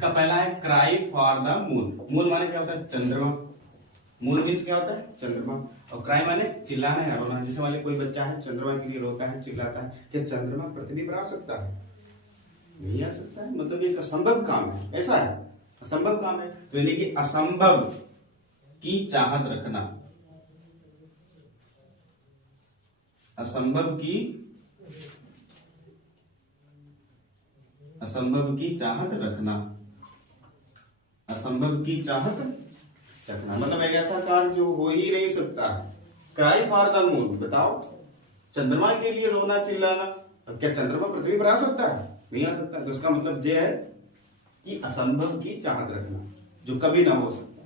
इसका पहला है cry for the moon. Moon माने क्या होता है? चंद्रमा। मून मीन्स क्या होता है? चंद्रमा। और क्राई माने चिल्लाना है, रोना। जैसे वाले कोई बच्चा है चंद्रमा के लिए रोता है, चिल्लाता है, क्या चंद्रमा पृथ्वी पर आ सकता है? नहीं आ सकता है, मतलब ये एक असंभव काम है, ऐसा है, असंभव काम है। तो यानी कि असंभव की चाहत रखना, असंभव की चाहत रखना, असंभव की चाहत रखना, मतलब एक ऐसा कार्य जो हो ही नहीं सकता है। क्राई फॉर द मून, बताओ चंद्रमा के लिए रोना चिल्लाना, अब क्या चंद्रमा पृथ्वी पर आ सकता है? नहीं आ सकता। तो इसका मतलब ये है कि असंभव की चाहत रखना जो कभी ना हो सकता।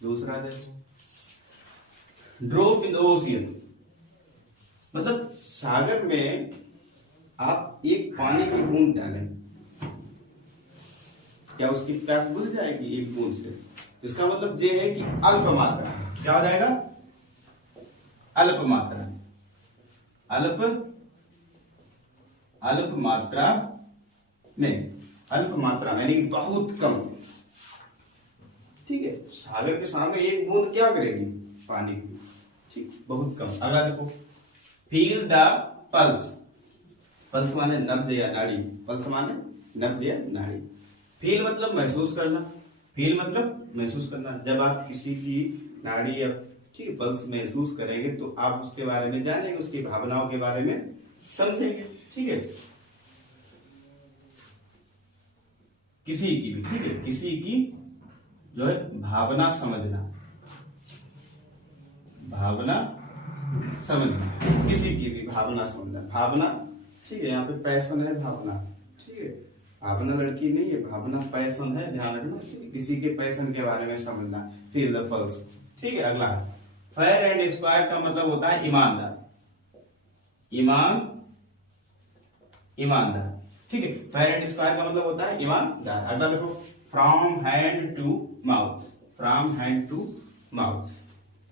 दूसरा देखो, ड्रॉप इन द ओशियन, मतलब सागर में आप एक पानी की बूंद डालें, क्या उसकी प्यास बुझ जाएगी एक बूंद से? इसका मतलब ये है कि अल्प मात्रा, क्या हो जाएगा? अल्प मात्रा, अल्प मात्रा में, अल्प मात्रा यानी कि बहुत कम। ठीक है, सागर के सामने एक बूंद क्या करेगी? पानी की, ठीक, बहुत कम। अगला देखो, फील द पल्स, पल्स माने नब्ज या नाड़ी, पल्स माने नब्ज या नाड़ी। फील मतलब महसूस करना, फील मतलब महसूस करना। जब आप किसी की नाड़ी या ठीक पल्स महसूस करेंगे तो आप उसके बारे में जानेंगे, उसकी भावनाओं के बारे में समझेंगे। ठीक है, किसी की भी, ठीक है, किसी की जो है भावना समझना, भावना समझना, किसी की भी भावना समझना। भावना, ठीक है, यहाँ पे पैशन है, भावना, ठीक है, भावना लड़की नहीं है, भावना पैशन है, ध्यान रखना। किसी के पैशन के बारे में समझना, फील द पल्स। ठीक है, अगला फेयर एंड स्क्वायर का मतलब होता है ईमानदार, ईमानदार। ठीक है, फेयर एंड स्क्वायर का मतलब होता है ईमानदार। अगला देखो, from hand to mouth, from hand to mouth.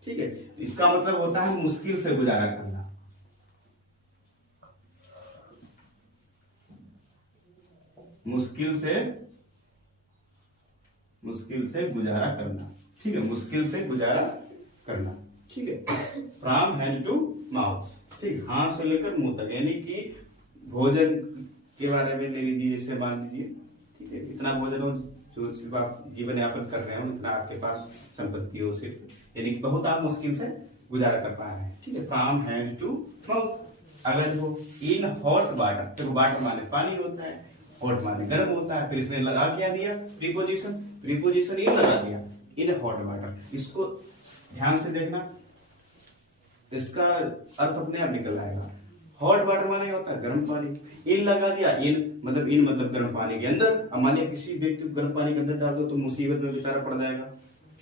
ठीक है, इसका मतलब होता है मुश्किल से गुजारा करना, मुश्किल से गुजारा करना। ठीक है, मुश्किल से गुजारा करना। ठीक है, फ्रॉम हैंड टू माउथ, ठीक, हाथ से लेकर मुंह तक, यानी कि भोजन के बारे में ले लीजिए, जैसे मान लीजिए, ठीक है, इतना भोजन हो जो सिर्फ आप जीवन यापन कर रहे हो, इतना आपके पास संपत्ति हो सिर्फ, यानी कि बहुत आप मुश्किल से गुजारा कर पा रहे हैं। ठीक है, फ्रॉम हैंड टू माउथ। अगर वो इन हॉट वाटर, तो वाटर माने पानी होता है, हॉट माने गर्म होता है, फिर इसने लगा क्या दिया? प्रीपोजिशन, प्रीपोजिशन इन लगा दिया, इन हॉट वाटर। इसको ध्यान से देखना, इसका अर्थ अपने आप निकल आएगा। हॉट वाटर माने होता है गर्म पानी, इन लगा दिया, इन मतलब गर्म पानी के अंदर। अब मानिए किसी व्यक्ति को गर्म पानी के अंदर डाल दो तो मुसीबत में बेचारा पड़ जाएगा,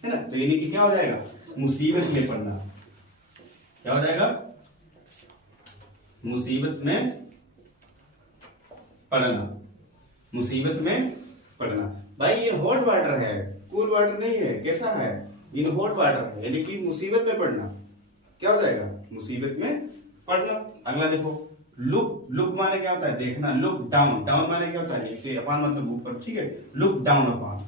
है ना? तो यानी कि क्या हो जाएगा? मुसीबत में पड़ना, क्या हो जाएगा? मुसीबत में पड़ना, मुसीबत में पड़ना। भाई ये हॉट वाटर है, कूल वाटर नहीं है, कैसा है? इन हॉट वाटर है, यानी कि मुसीबत में पड़ना, क्या हो जाएगा? मुसीबत में पड़ना। अगला देखो, लुक, लुक माने क्या होता है? देखना। लुक डाउन, डाउन माने क्या होता है? नीचे, अपान मतलब ऊपर। ठीक है, लुक डाउन अपॉन,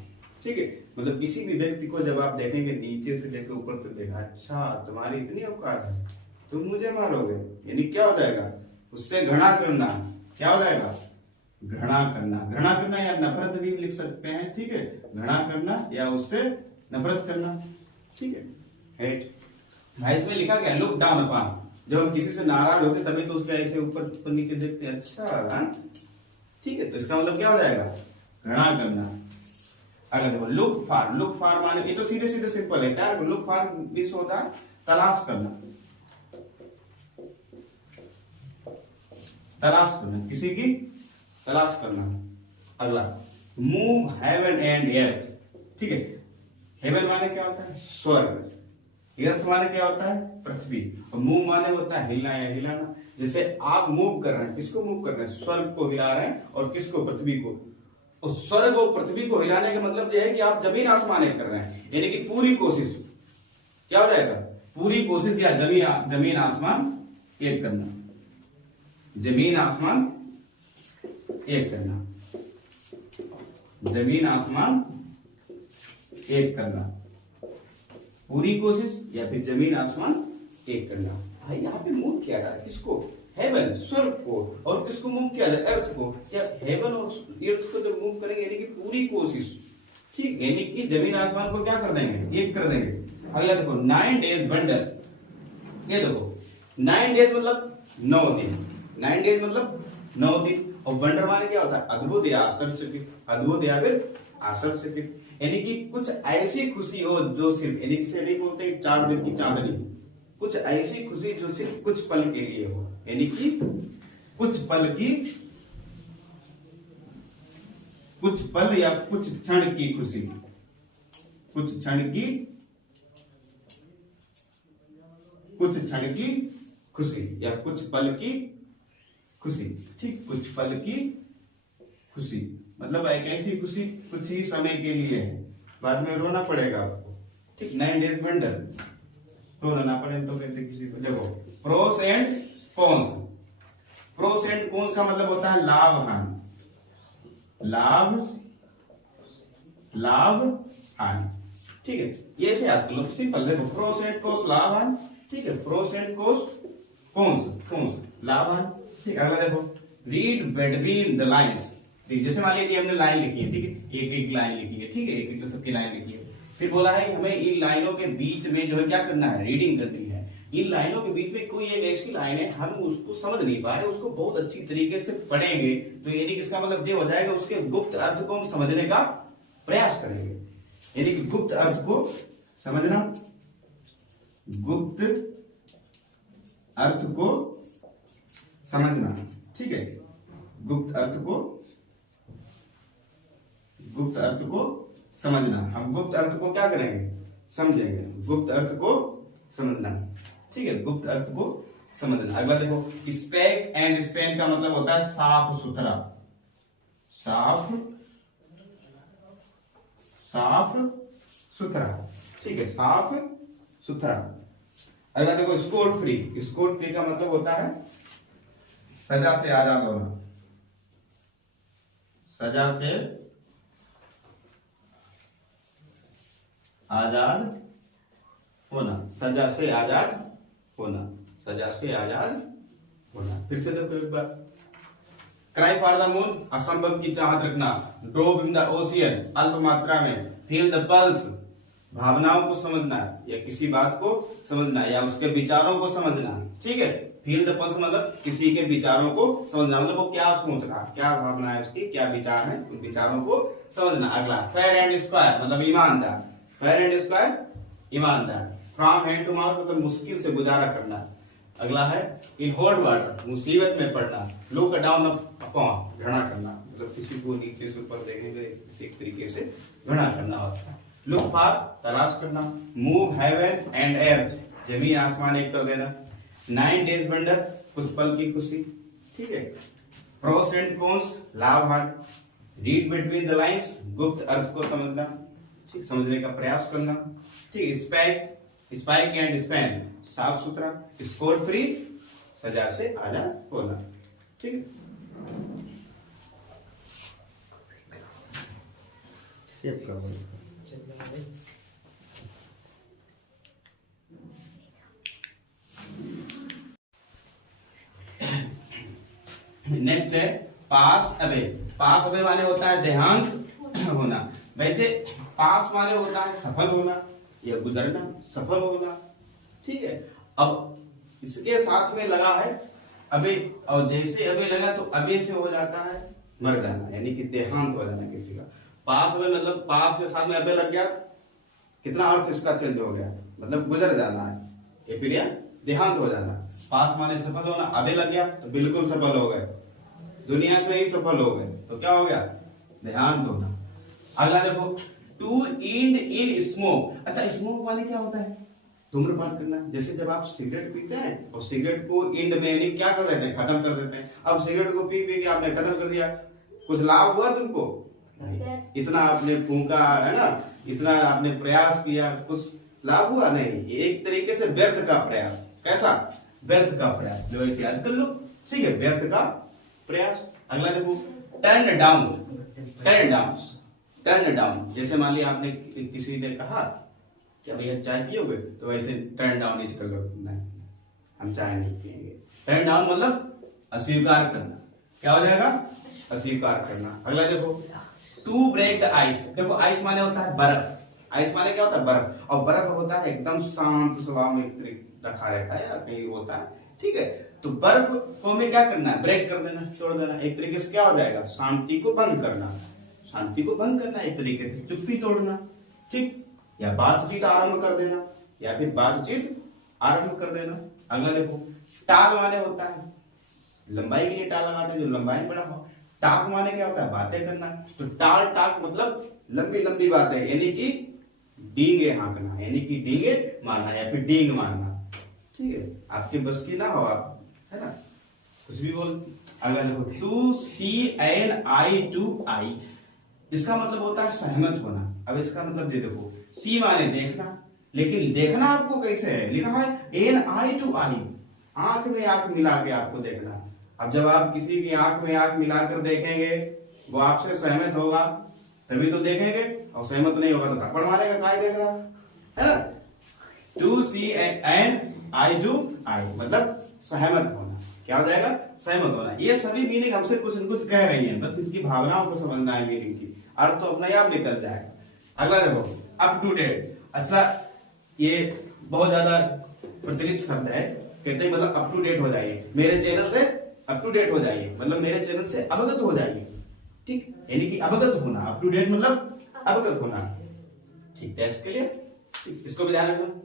ठीक है, मतलब किसी भी व्यक्ति को जब आप देखेंगे नीचे से लेकर ऊपर तक देखा, अच्छा तुम्हारी इतनी औकात है, तुम मुझे मारोगे, यानी क्या हो जाएगा? उससे घृणा करना, क्या हो जाएगा? घृणा करना। घृणा करना या नफरत भी लिख सकते हैं, ठीक है, घृणा करना या उससे नफरत करना। ठीक है, हेट भाई इसमें लिखा गया लुक डाउन अपॉन, जब हम किसी से नाराज होते तभी तो उसके ऐसे ऊपर नीचे देखते हैं, अच्छा, ठीक है, तो इसका मतलब क्या हो जाएगा? घृणा करना। अगर देखो लुक फॉर, लुक फॉर माने ये तो सीधे सीधे सिंपल है, क्या? लुक फॉर भी होता है तलाश करना, तलाश करना, किसी की तलाश करना। अगला, मूव हेवन एंड अर्थ, ठीक है, हेवन माने क्या होता है? स्वर्ग, अर्थ माने क्या होता है? पृथ्वी, और मूव माने होता है हिलना या हिलाना। जैसे आप मूव कर रहे हैं, किसको मूव कर रहे हैं? स्वर्ग को हिला रहे हैं, और किसको? पृथ्वी को। और स्वर्ग और पृथ्वी को हिलाने का मतलब यह है कि आप जमीन आसमान एक कर रहे हैं, यानी कि पूरी कोशिश, क्या हो जाएगा? पूरी कोशिश या जमीन आसमान एक करना, जमीन आसमान एक करना। जमीन आसमान एक करना, पूरी कोशिश या फिर जमीन आसमान एक करना। भाई यहाँ पे मूव किया जा रहा है किसको, हेवन स्वर्ग को, और किसको मूव किया जाए, अर्थ को। क्या हेवन और अर्थ को जब मूव करेंगे यानी कि पूरी कोशिश, ठीक, यानी कि जमीन आसमान को क्या कर देंगे, एक कर देंगे। अगला देखो 9 डेज वंडर, ये देखो 9 डेज मतलब 9 दिन, 9 डेज मतलब 9 दिन, और वंडर माने क्या होता है, अद्भुत या आश्चर्यचकित, अद्भुत या फिर आश्चर्यचकित, यानी कि कुछ ऐसी खुशी हो जो सिर्फ, यानी कि सेलिंग बोलते हैं 4 दिन की चांदनी, कुछ ऐसी खुशी जो सिर्फ कुछ पल के लिए हो, यानी कि कुछ पल की, कुछ पल या कुछ क्षण की खुशी, कुछ क्षण की, कुछ क्षण की खुशी या कुछ पल की खुशी, ठीक, कुछ पल की खुशी मतलब एक ऐसी खुशी कुछ ही समय के लिए है, बाद में रोना पड़ेगा आपको, ठीक। 9 डेज वंडर, रोना ना पड़े तो कहते किसी को। देखो pros and cons, pros and cons का मतलब होता है लाभ हानि, लाभ लाभ हानि, ठीक है, ये ऐसे याद कर लो, सिंपल। देखो प्रोस एंड कॉन्स लाभ हानि, ठीक है, प्रोस एंड कॉन्स लाभ हानि, ठीक। अगला देखो रीड बिटवीन द लाइन्स, जैसे मान लीजिए हमने लाइन लिखी है, ठीक है, एक एक लाइन लिखी है, ठीक है, एक एक सबकी लाइन लिखी है, फिर बोला है हमें इन लाइनों के बीच में जो है क्या करना है, रीडिंग करनी है। इन लाइनों के बीच में कोई एक ऐसी लाइन है हम उसको समझ नहीं पा रहे, उसको बहुत अच्छी तरीके से पढ़ेंगे तो यानी कि इसका मतलब ये हो जाएगा उसके गुप्त अर्थ को हम समझने का प्रयास करेंगे, यानी कि गुप्त अर्थ को समझना, गुप्त अर्थ को समझना, ठीक है, गुप्त अर्थ को समझना। हम गुप्त अर्थ को क्या करेंगे, समझेंगे, गुप्त अर्थ को समझना, ठीक है, गुप्त अर्थ को समझना। अगला देखो स्पेक एंड स्पेन का मतलब होता है साफ सुथरा, साफ सुथरा, ठीक है, साफ सुथरा। अगला देखो स्कोर फ्री, स्कोर फ्री का मतलब होता है सजा से आजाद होना, सजा से आजाद होना, सजा से आजाद होना, सजा से आजाद होना। फिर से देखो एक बार, क्राई फॉर द मून, असंभव की चाहत रखना, ड्रोव इन द ओशियन, अल्प मात्रा में, फील द पल्स, भावनाओं को समझना या किसी बात को समझना या उसके विचारों को समझना, ठीक है, फील द पल्स मतलब किसी के विचारों को समझना, मतलब वो क्या सोच रहा, क्या भावना है उसकी, क्या विचार है, उन विचारों को समझना। अगला फेयर एंड स्क्वायर मतलब ईमानदार, फेयर एंड स्क्वायर ईमानदार। फ्रॉम हैंड टू माउथ मतलब मुश्किल से गुजारा करना। अगला है इन हॉट वाटर मुसीबत में पड़ना, लुक डाउन अपॉन घृणा करना, मतलब किसी को नीचे से ऊपर देखेंगे किसी तरीके से घृणा करना होता है। लुक फॉर तलाश करना, मूव हेवन एंड अर्थ जमीन आसमान एक कर देना। 9 डेज वंडर कुछ पल की खुशी, ठीक है। प्रोस एंड कॉन्स लाभ हानि, रीड बिटवीन द लाइन्स गुप्त अर्थ को समझना, ठीक, समझने का प्रयास करना, ठीक। स्पाइक एंड स्पैन साफ सुथरा, स्कोर फ्री सजा से आजाद होना, ठीक। नेक्स्ट है पास अवे, पास अवे माने होता है देहांत होना। वैसे पास माने होता है सफल होना या गुजरना, सफल होना, ठीक है। अब इसके साथ में लगा है अबे, और जैसे अबे लगा तो अबे से हो जाता है मर जाना, यानी कि देहांत हो जाना किसी का। पास अबे मतलब पास के साथ में अबे लग गया, कितना अर्थ इसका चेंज हो गया, मतलब गुजर जाना है, ये फिर देहांत हो जाना। पास माने सफल होना, अबे लग गया तो बिल्कुल सफल हो गए, दुनिया से ही सफल हो गए, तो क्या हो गया, देहांत होना। अगला देखो टू एंड इन स्मोक। अच्छा स्मोक माने क्या होता है, धूम्रपान करना। जैसे जब आप सिगरेट पीते हैं और सिगरेट को एंड में यानी क्या कर देते हैं, खत्म कर देते हैं। अब सिगरेट को पी के आपने खत्म कर दिया, कुछ लाभ हुआ तुमको, इतना आपने फूंका है ना, इतना आपने प्रयास किया, कुछ लाभ हुआ नहीं, एक तरीके से व्यर्थ का प्रयास। कैसा, व्यर्थ का प्रयास, जो ऐसे याद कर लो, ठीक है, व्यर्थ का प्रयास। अगला देखो turn down, turn down turn down, जैसे मान लिया आपने किसी ने कहा क्या भैया चाय पियोगे, तो वैसे टर्न डाउन इज कर लो, नहीं हम चाय नहीं पिएंगे। टर्न डाउन मतलब अस्वीकार करना, क्या हो जाएगा, अस्वीकार करना। अगला देखो, टू ब्रेक द आइस। देखो आइस माने होता है बर्फ, आइस माने क्या होता है, बर्फ, और बर्फ होता है एकदम शांत स्वभाव में रखा रहता है या कहीं होता है, ठीक है। तो बर्फ को हमें क्या करना है, ब्रेक कर देना, छोड़ देना, एक तरीके से क्या हो जाएगा, शांति को भंग करना, शांति को भंग करना, एक तरीके से चुप्पी तोड़ना, ठीक, या बातचीत आरंभ कर देना, या फिर बातचीत आरंभ कर देना। अगला देखो, टाल माने होता है लंबाई के लिए टाल लगाते हैं, जो लंबाई बड़ा हो। टाक माने क्या होता है, बातें करना, तो टाल टाक मतलब लंबी लंबी बातें, यानी कि डींगे हाँकना, यानी कि डींगे मारना या फिर डींग मारना, ठीक है। आपके बस की ना हो आप, है ना, कुछ भी बोल। अगला देखो, to see an eye to eye, इसका मतलब होता है सहमत होना। अब इसका मतलब दे देखो, सी माने देखना, लेकिन देखना आपको कैसे है, लिखा है एन आई टू आई, आंख में आंख मिला के आपको देखना। अब जब आप किसी की आंख में आंख मिलाकर देखेंगे, वो आपसे सहमत होगा तभी तो देखेंगे, और सहमत नहीं होगा तो थप्पड़ मारेगा, काय देख रहा है ना। To see an eye to eye मतलब सहमत होना, क्या हो जाएगा, सहमत होना। ये सभी मीनिंग हमसे कुछ न कुछ कह रही है, बस इसकी भावनाओं को समझना है, मीनिंग की अर्थ तो अपने आप निकल जाएगा। अगला देखो, अप टू डेट। अच्छा, ये बहुत ज्यादा प्रचलित शब्द है, कहते हैं मतलब अप टू डेट हो जाइए, मेरे चैनल से अप टू डेट हो जाइए, मतलब मेरे चैनल से अवगत हो जाइए, ठीक, यानी कि अवगत होना, अप टू डेट मतलब अवगत होना, ठीक है। इसके लिए इसको भी ध्यान रखना।